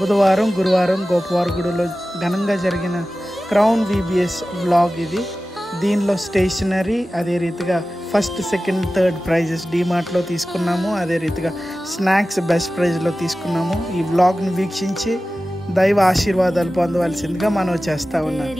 బుధవారం గురువారం గోపవారగూడలో ఘనంగా జరిగిన క్రౌన్ VBS వ్లాగ్ ఇది. దీనిలో స్టేషనరీ, అదే రీతిగా ఫస్ట్ సెకండ్ థర్డ్ ప్రైజెస్ డీమార్ట్లో తీసుకున్నాము. అదే రీతిగా స్నాక్స్ బెస్ట్ ప్రైజ్లో తీసుకున్నాము. ఈ వ్లాగ్ని వీక్షించి దైవ ఆశీర్వాదాలు పొందవలసిందిగా మనం చేస్తూ ఉన్నాం.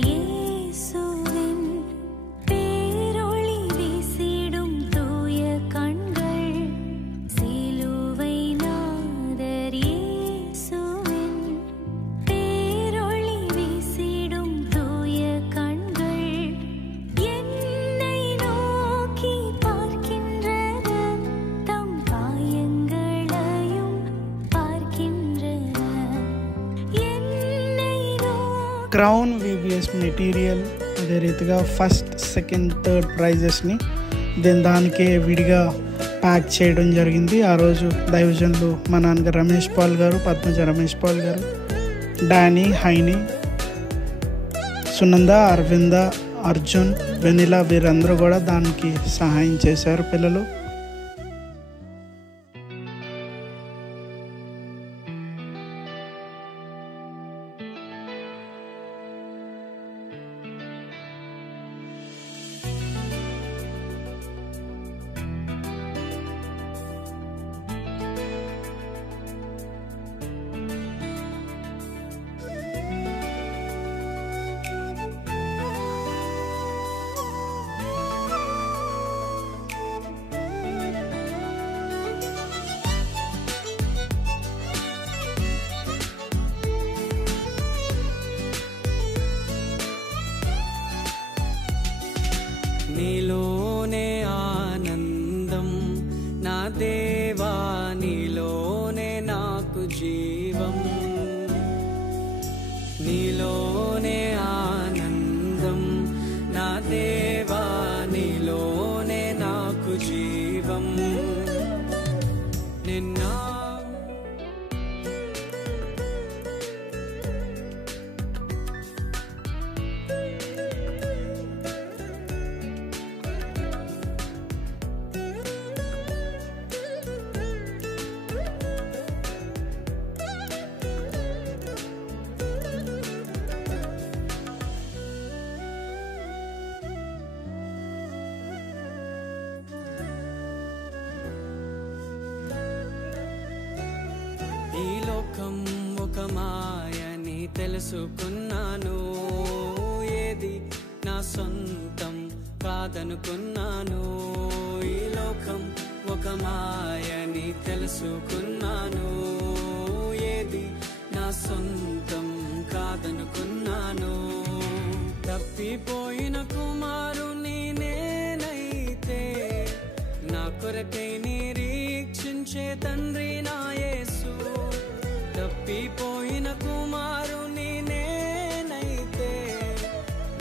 క్రౌన్ VBS మెటీరియల్, అదే రీతిగా ఫస్ట్ సెకండ్ థర్డ్ ప్రైజెస్ని దానికే విడిగా ప్యాక్ చేయడం జరిగింది. ఆ రోజు దైవజనులు మా నాన్నగారు రమేష్ పాల్ గారు, పద్మజ రమేష్ పాల్ గారు, డానీ, హైని, సునంద, అరవింద, అర్జున్, వెనిలా వీరందరూ కూడా దానికి సహాయం చేశారు పిల్లలు. నీలోనే ఆనందం నా దేవా, నీలోనే నాకు జీవం. నీలోనే ఆనందం నా దేవా, నీలోనే నాకు జీవం. నిన్న ఈ లోకం ఒక మాయని తెలుసుకున్నాను, ఏది నా సొంతం కాదనుకున్నాను. ఈ లోకం ఒక మాయని తెలుసుకున్నాను, ఏది నా సొంతం కాదనుకున్నాను. తప్పిపోయిన కుమారుని నేనైతే, నా కొరకై నిరీక్షించే తండ్రి నా యేసు. తప్పిపోయిన కుమారుని నేనైతే,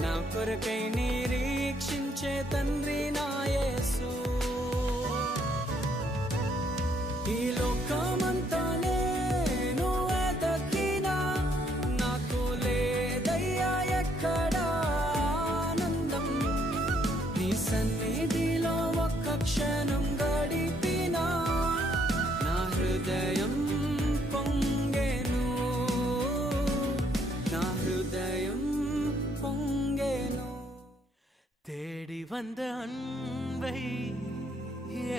నా కొరకై నిరీక్షించే తండ్రి నా యేసు. ఈ లోకమంతా నేను వెతకినా, నాకు లేదయ్యా ఎక్కడా ఆనందం. నీ సన్నిధిలో ఒక్క క్షణం గడిపినా, నా హృదయం పొంగెను, నా హృదయం పొంగెను. தேடி வந்த அன்பை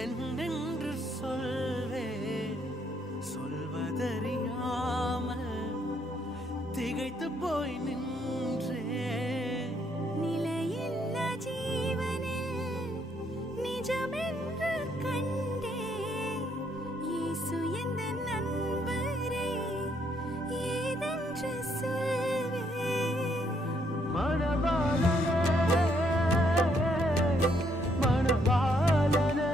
என்னென்று சொல்வேன், சொல்வதறியாமல் திகைத்து போய் நின்றேன். நிலையில்லா ஜீவனில் நிஜமென்று கண்டேன், இயேசு எந்த நண்பரே ஏதென்று சொல்வேன். மணவாளனே மணவாளனே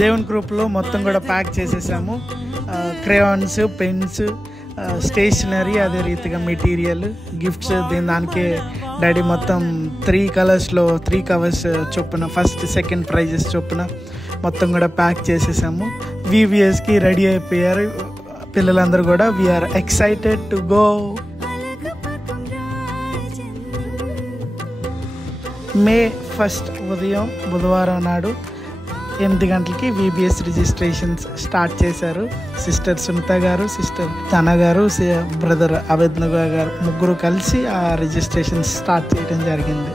దేవుని గ్రూప్లో మొత్తం కూడా ప్యాక్ చేసేసాము. క్రేయాన్స్, పెన్స్, స్టేషనరీ, అదే రీతిగా మెటీరియల్, గిఫ్ట్స్. దానికే డాడీ మొత్తం 3 కలర్స్లో 3 కవర్స్ చొప్పున ఫస్ట్ సెకండ్ ప్రైజెస్ చొప్పున మొత్తం కూడా ప్యాక్ చేసేసాము. VBSకి రెడీ అయిపోయారు పిల్లలందరూ కూడా. We are excited to go. May 1 ఉదయం బుధవారం నాడు 8 గంటలకి VBS రిజిస్ట్రేషన్స్ స్టార్ట్ చేశారు. సిస్టర్ సునీత గారు, సిస్టర్ తన గారు, బ్రదర్ అభిజ్ఞ గారు ముగ్గురు కలిసి ఆ రిజిస్ట్రేషన్ స్టార్ట్ చేయడం జరిగింది.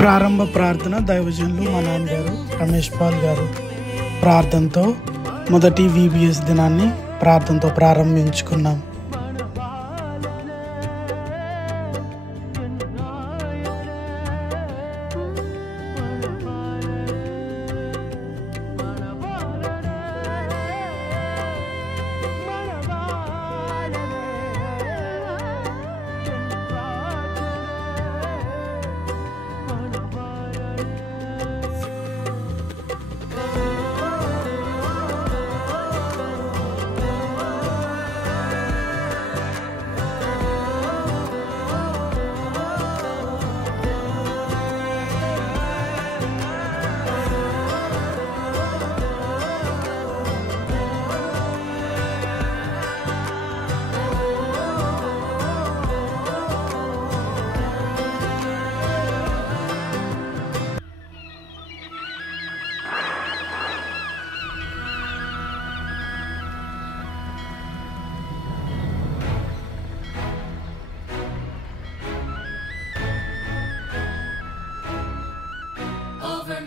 ప్రారంభ ప్రార్థన దైవజనులు మా నాన్నగారు రమేష్ పాల్ గారు ప్రార్థనతో మొదటి VBS దినాన్ని ప్రార్థనతో ప్రారంభించుకున్నాం.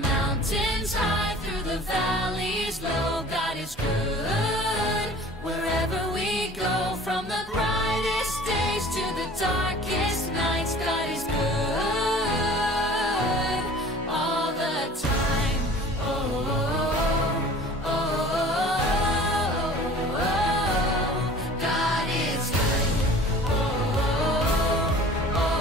Mountains high, through the valleys low, God is good. Wherever we go, from the brightest days to the darkest nights, God is good all the time. Oh, oh, oh, oh, God is good. Oh, oh, oh.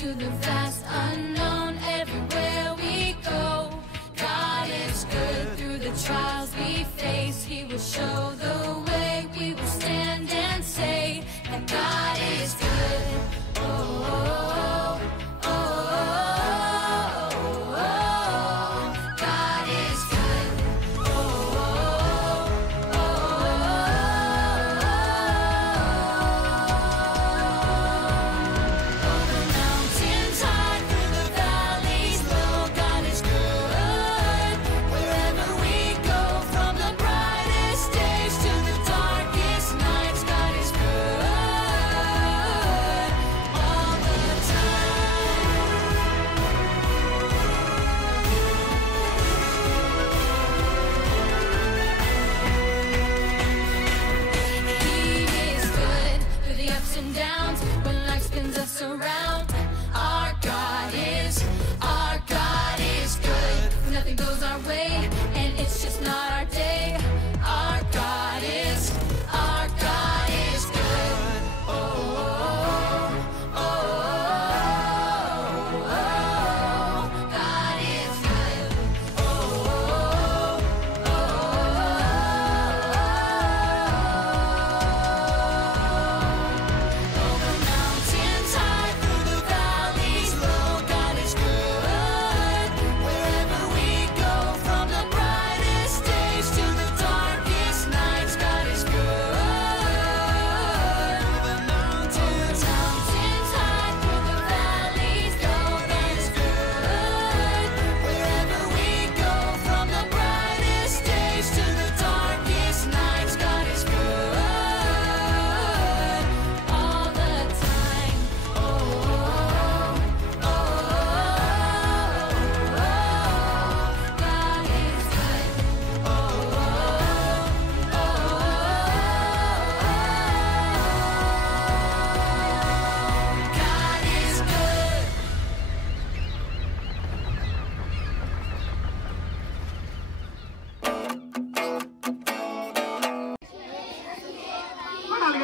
To the vast unknown, everywhere we go, God is good. Through the trials we face, He will show the way. We will stand and say that God is good. Oh, oh, oh, oh, oh, God is good. Oh, oh, oh, Days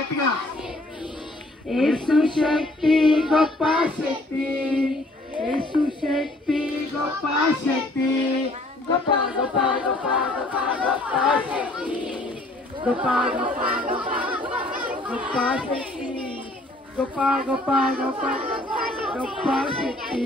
గట్టిగా యేసు శక్తి గొప్ప శక్తి యేసు శక్తి గొప్ప శక్తి గొప్ప గొప్ప గొప్ప గొప్ప గొప్ప శక్తి గొప్ప గొప్ప గొప్ప గొప్ప శక్తి గొప్ప గొప్ప గొప్ప గొప్ప శక్తి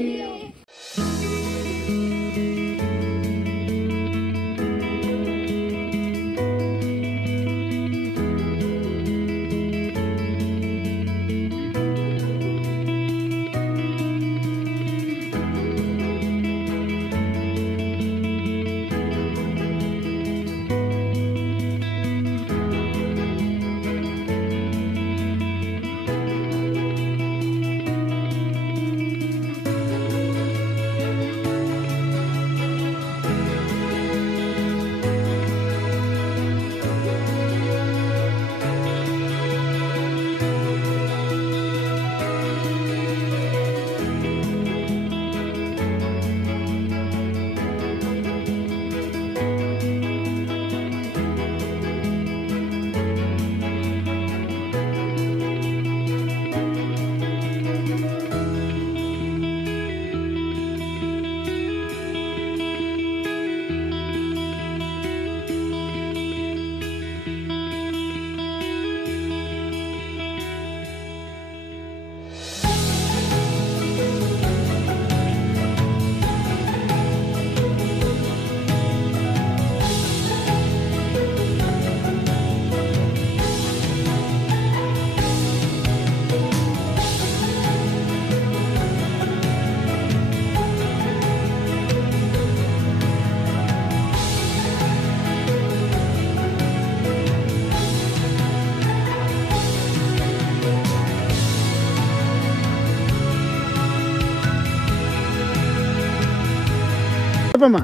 చెప్పమ్మా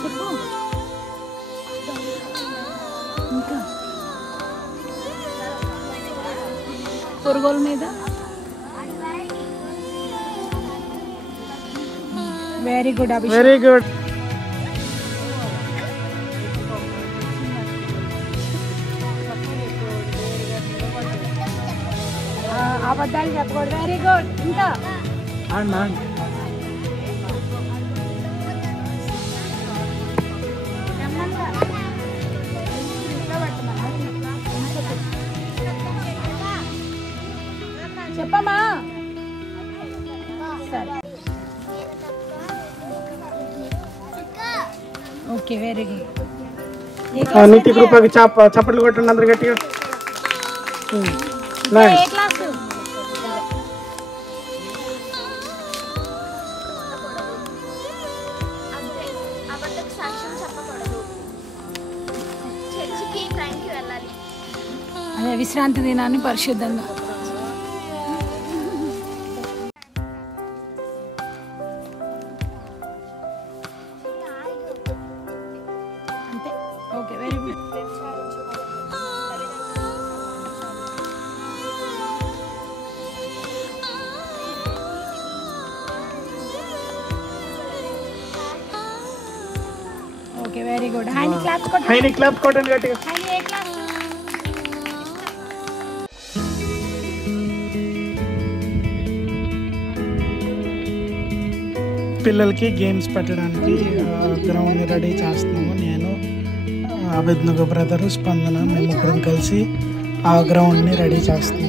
చెప్పు ఇంకా పురుగుల మీద very good Abhishek very good అబద్ధాలు చెప్పకూడదు వెరీ గుడ్ ఇంకా చెప్పమ్మా సరే ఓకే వెరీ గుడ్ నీతి కృపకి చప్పట్లు కొట్టండి అందరు గట్టిగా ఏ క్లాసు అదే విశ్రాంతి దినాన్ని పరిశుద్ధంగా అంతే okay very good okay very good hand claps కొట్టండి హ్యాండ్ క్లాప్స్ కొట్టండి గట్టిగా హ్యాండ్ ఏ క్లాస్ పిల్లలకి గేమ్స్ పెట్టడానికి గ్రౌండ్ రెడీ చేస్తున్నాము. నేను అభిజ్ఞ బ్రదరు స్పందన మేము ముగ్గురం కలిసి ఆ గ్రౌండ్ని రెడీ చేస్తున్నాము.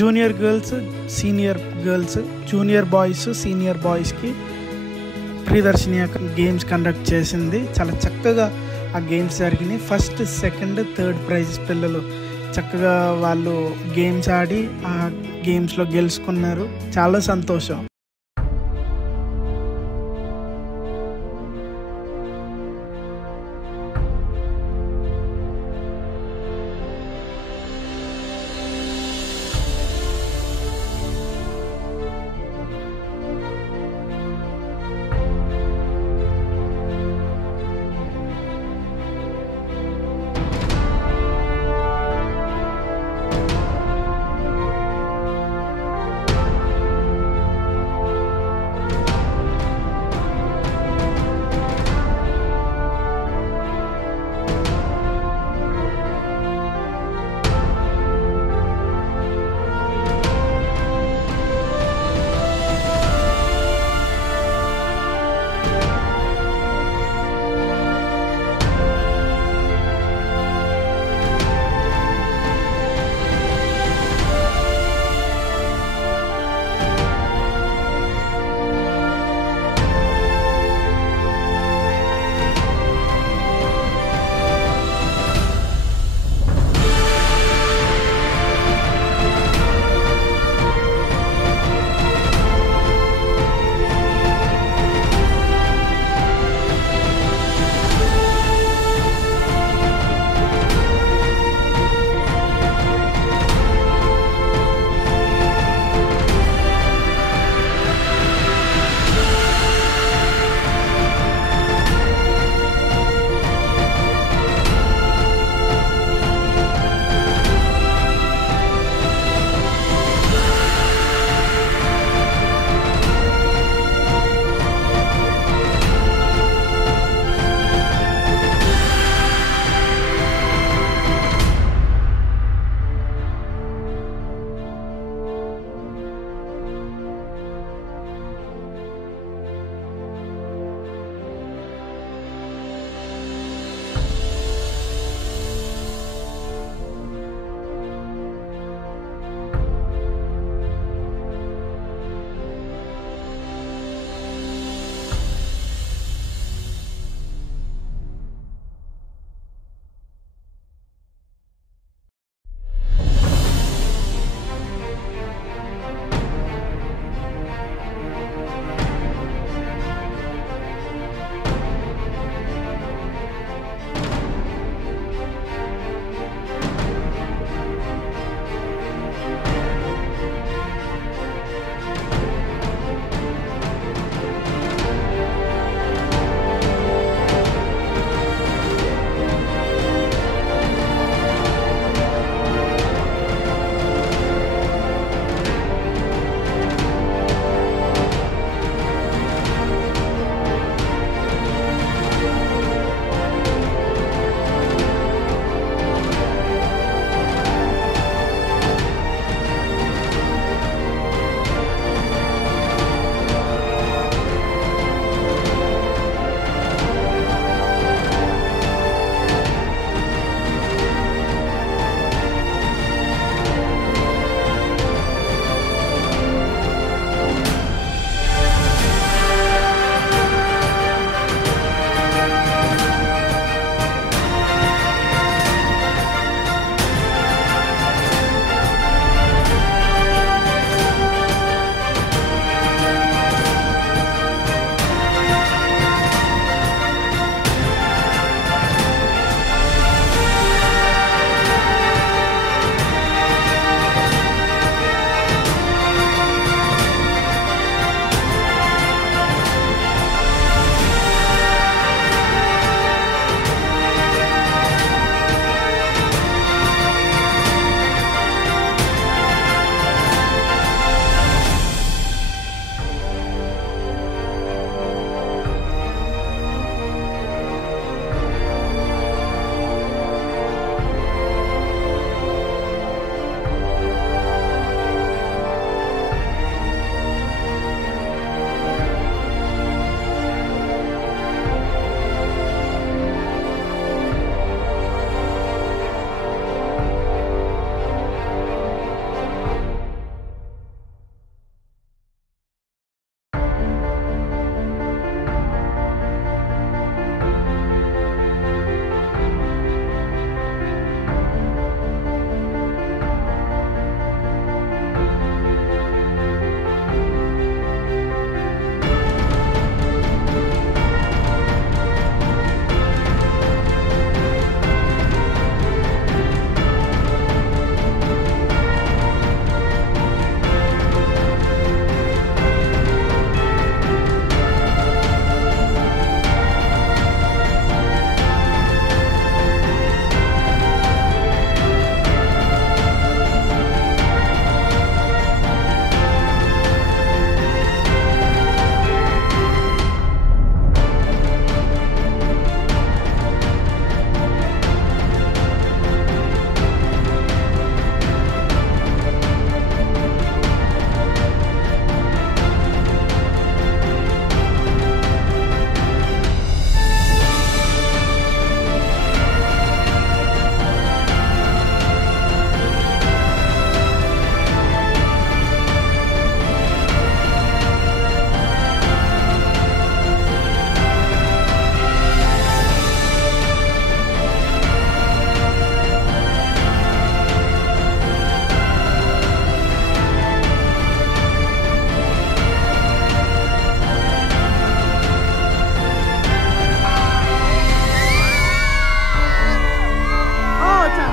Junior girls, senior girls, junior boys, senior బాయ్స్కి ప్రియదర్శిని గేమ్స్ కండక్ట్ చేసింది. చాలా చక్కగా ఆ గేమ్స్ జరిగినాయి. ఫస్ట్, సెకండ్, థర్డ్ ప్రైజెస్ పిల్లలు చక్కగా వాళ్ళు గేమ్స్ ఆడి ఆ గేమ్స్లో గెలుచుకున్నారు. చాలా సంతోషం.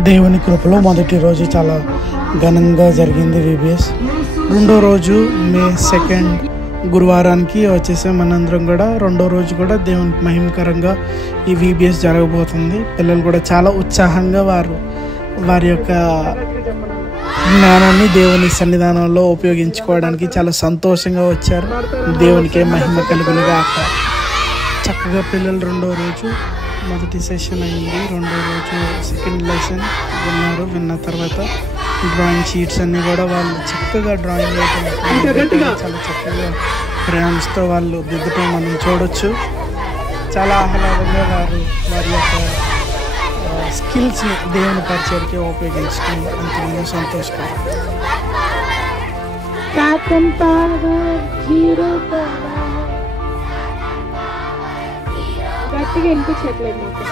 దేవుని కృపలో మొదటి రోజు చాలా ఘనంగా జరిగింది విబిఎస్. రెండో రోజు మే 2 గురువారానికి వచ్చేసే మనందరం కూడా రెండో రోజు కూడా దేవునికి మహిమకరంగా ఈ విబిఎస్ జరగబోతుంది. పిల్లలు కూడా చాలా ఉత్సాహంగా వారి యొక్క జ్ఞానాన్ని దేవుని సన్నిధానంలో ఉపయోగించుకోవడానికి చాలా సంతోషంగా వచ్చారు. దేవునికే మహిమ కలుగునుగా. చక్కగా పిల్లలు రెండో రోజు మొదటి సెషన్ అయింది. రెండో రోజు సెకండ్ లెసన్ విన్న తర్వాత డ్రాయింగ్ షీట్స్ అన్నీ కూడా వాళ్ళు చక్కగా డ్రాయింగ్ చాలా చక్కగా క్రేయాన్స్తో వాళ్ళు దిద్దటం మనం చూడొచ్చు. చాలా ఆహ్లాదంగా వారి యొక్క స్కిల్స్ని దేవుని పరిచయకి ఉపయోగించడం అంతమంది సంతోషకరం. గట్టిగా వినిపించట్లేదు నాకు.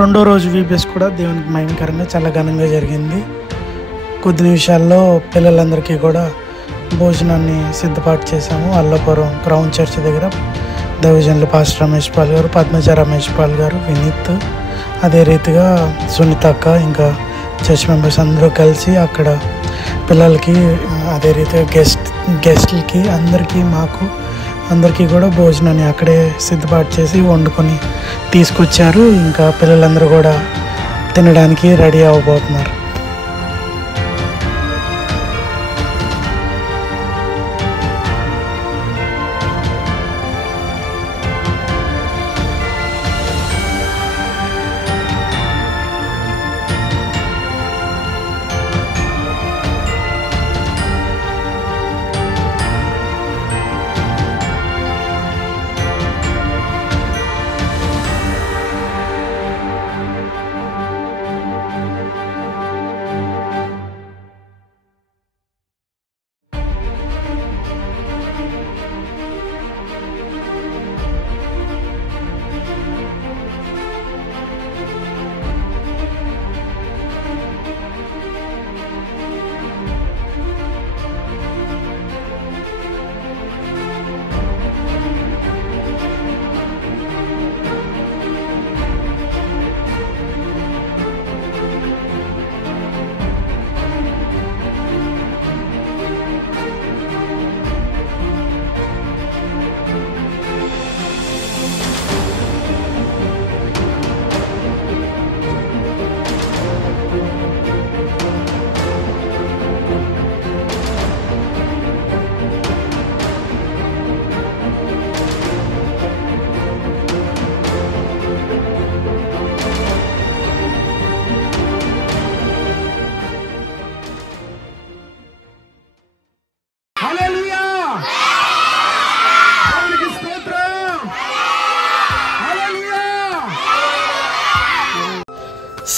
రెండో రోజు విబిఎస్ కూడా దేవునికి మహిమకరంగా చాలా ఘనంగా జరిగింది. కొద్ది నిమిషాల్లో పిల్లలందరికీ కూడా భోజనాన్ని సిద్ధపాటు చేశాము. అల్లపురం క్రౌన్ చర్చ్ దగ్గర దైవజనులు పాస్టర్ రమేష్ పాల్ గారు, పద్మజ రమేష్ పాల్ గారు, వినీత్, అదే రీతిగా సునీత అక్క, ఇంకా చర్చ్ మెంబర్స్ అందరూ కలిసి అక్కడ పిల్లలకి, అదే రీతిగా గెస్ట్లకి అందరికీ కూడా భోజనాన్ని అక్కడే సిద్ధపాటు చేసి వండుకొని తీసుకొచ్చారు. ఇంకా పిల్లలందరూ కూడా తినడానికి రెడీ అవ్వబోతున్నారు.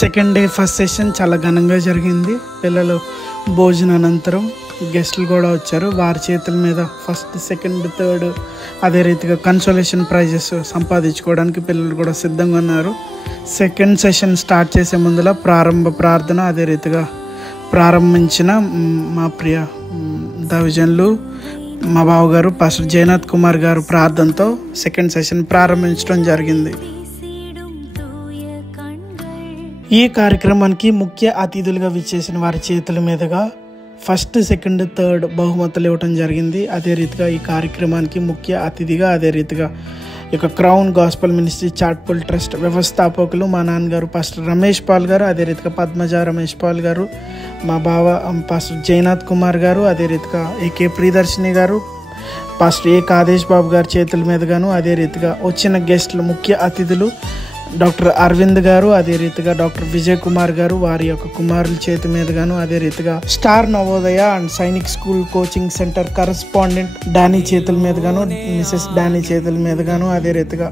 సెకండ్ డే ఫస్ట్ సెషన్ చాలా ఘనంగా జరిగింది. పిల్లలు భోజనానంతరం గెస్టులు కూడా వచ్చారు. వారి చేతుల మీద ఫస్ట్, సెకండ్, థర్డ్ అదే రీతిగా కన్సోలేషన్ ప్రైజెస్ సంపాదించుకోవడానికి పిల్లలు కూడా సిద్ధంగా ఉన్నారు. సెకండ్ సెషన్ స్టార్ట్ చేసే ముందుల ప్రారంభ ప్రార్థన అదే రీతిగా ప్రారంభించిన మా ప్రియ దైవజనులు మా బావగారు పాస్టర్ జయనాథ్ కుమార్ గారు ప్రార్థనతో సెకండ్ సెషన్ ప్రారంభించడం జరిగింది. ఈ కార్యక్రమానికి ముఖ్య అతిథులుగా విచ్చేసిన వారి చేతుల మీదుగా ఫస్ట్, సెకండ్, థర్డ్ బహుమతులు ఇవ్వడం జరిగింది. అదే రీతిగా ఈ కార్యక్రమానికి ముఖ్య అతిథిగా అదే రీతిగా ఇక క్రౌన్ గాస్పల్ మినిస్ట్రీ చాట్పుల్ ట్రస్ట్ వ్యవస్థాపకులు మా నాన్నగారు పాస్టర్ రమేష్ పాల్ గారు, అదే రీతిగా పద్మజ రమేష్ పాల్ గారు, మా బావ పాస్టర్ జయనాథ్ కుమార్ గారు, అదే రీతిగా ఏకే ప్రియదర్శిని గారు, పాస్టర్ ఏ కాదేశ్ బాబు గారి చేతుల మీదుగాను, అదే రీతిగా వచ్చిన గెస్టులు ముఖ్య అతిథులు డాక్టర్ అరవింద్ గారు, అదే రీతిగా డాక్టర్ విజయ్ కుమార్ గారు వారి యొక్క కుమారుల చేతి మీదుగాను, అదే రీతిగా star Navodaya and Sainik school coaching centre correspondent Danny చేతుల మీదుగాను, మిసెస్ డానీ చేతుల మీదుగాను, అదే రీతిగా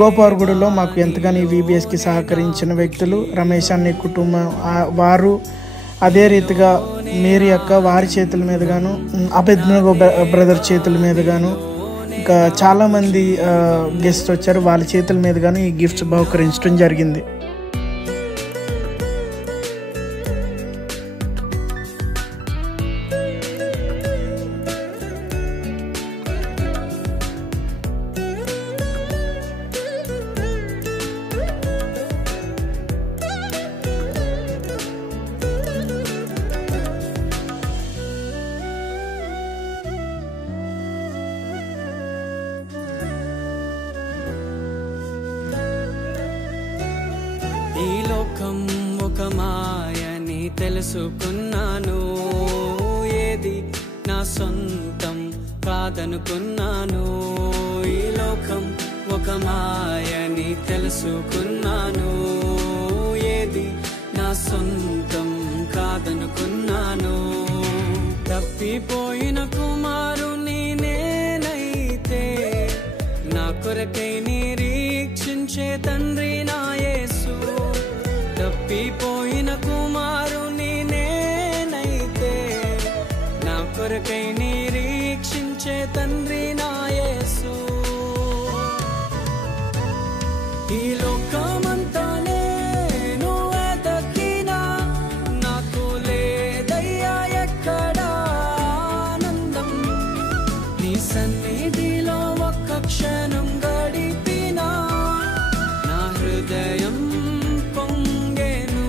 గోపార్గుడిలో మాకు ఎంతగానో ఈ VBSకి సహకరించిన వ్యక్తులు రమేష్ అనే కుటుంబం వారు, అదే రీతిగా మేరీ అక్క వారి చేతుల మీదుగాను, అభిజ్ఞ బ్రదర్ చేతుల మీదుగాను, ఇంకా చాలామంది గెస్ట్ వచ్చారు. వాళ్ళ చేతుల మీదుగాను ఈ గిఫ్ట్స్ బహుకరించడం జరిగింది. ఈ లోకం ఒక మాయని తెలుసుకున్నాను, ఏది నా సొంతం కాదనుకున్నాను. ఈ లోకం ఒక మాయని తెలుసుకున్నాను, ఏది నా సొంతం కాదనుకున్నాను. తప్పిపోయిన కుమారుని నేనైతే నా కొరకై నిరీక్షించే తండ్రి నా యేసు. తప్పిపోయిన కుమారుని నేనైతే నా కొరకై నిరీక్షించే తండ్రి నా యేసు. ఈ లోకమంతా నేను వెతకినా నాకు లేదయ్యా ఎక్కడా ఆనందం. నీ సన్నిధిలో ఒక్క క్షణం గడిపినా నా హృదయం పొంగెను,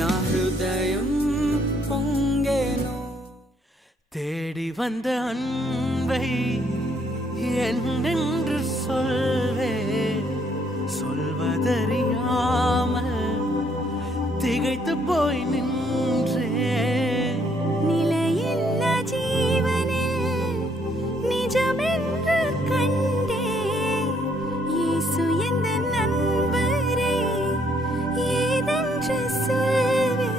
నా హృదయం పొంగెను. தேடி வந்த அன்பை என்னென்று சொல்வே, சொல்வதறியாமல் திகைத்து போய் நின்றே. நிலையில்லா ஜீவனில் நிஜமென்று கண்டே, இயேசு எந்த நண்பரே ஏதென்று சொல்வே.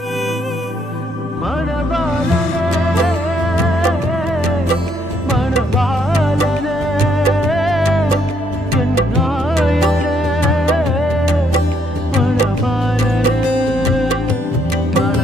மணவாளனே, மணவாளனே, என் நாயனே, மணவாளனே, மணவாளனே.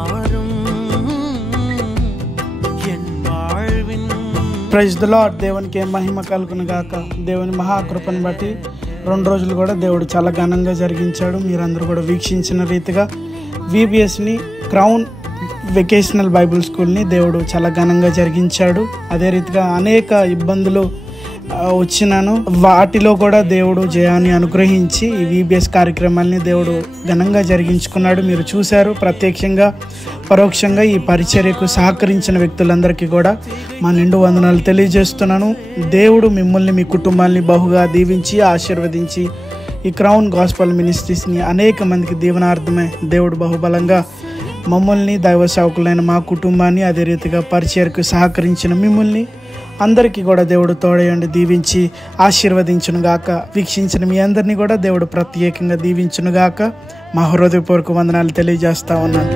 மாறும் என் வாழ்வின் ప్రైజ్ ది లార్డ్. దేవునికి మహిమ కలుగును గాక. దేవుని మహాకృపను బట్టి 2 రోజులు కూడా దేవుడు చాలా ఘనంగా జరిగించాడు. మీరందరూ కూడా వీక్షించిన రీతిగా VBSని క్రౌన్ వెకేషనల్ బైబిల్ స్కూల్ని దేవుడు చాలా ఘనంగా జరిగించాడు. అదే రీతిగా అనేక ఇబ్బందులు వచ్చినాను, వాటిలో కూడా దేవుడు జయాన్ని అనుగ్రహించి ఈ VBS కార్యక్రమాల్ని దేవుడు ఘనంగా జరిగించుకున్నాడు. మీరు చూశారు. ప్రత్యక్షంగా పరోక్షంగా ఈ పరిచర్యకు సహకరించిన వ్యక్తులందరికీ కూడా మా నిండు వందనాలు తెలియజేస్తున్నాను. దేవుడు మిమ్మల్ని, మీ కుటుంబాన్ని బహుగా దీవించి ఆశీర్వదించి ఈ క్రౌన్ గాస్పల్ మినిస్ట్రీస్ని అనేక మందికి దీవెనార్థమే దేవుడు బహుబలంగా మమ్మల్ని, దైవ సేవకులైన మా కుటుంబాన్ని, అదే రీతిగా పరిచర్యకు సహకరించిన మిమ్మల్ని అందరికీ కూడా దేవుడు తోడయండి, దీవించి ఆశీర్వదించునుగాక. వీక్షించిన మీ అందరినీ కూడా దేవుడు ప్రత్యేకంగా దీవించునుగాక. మా హృదయపూర్వక వందనాలు తెలియజేస్తా ఉన్నాను.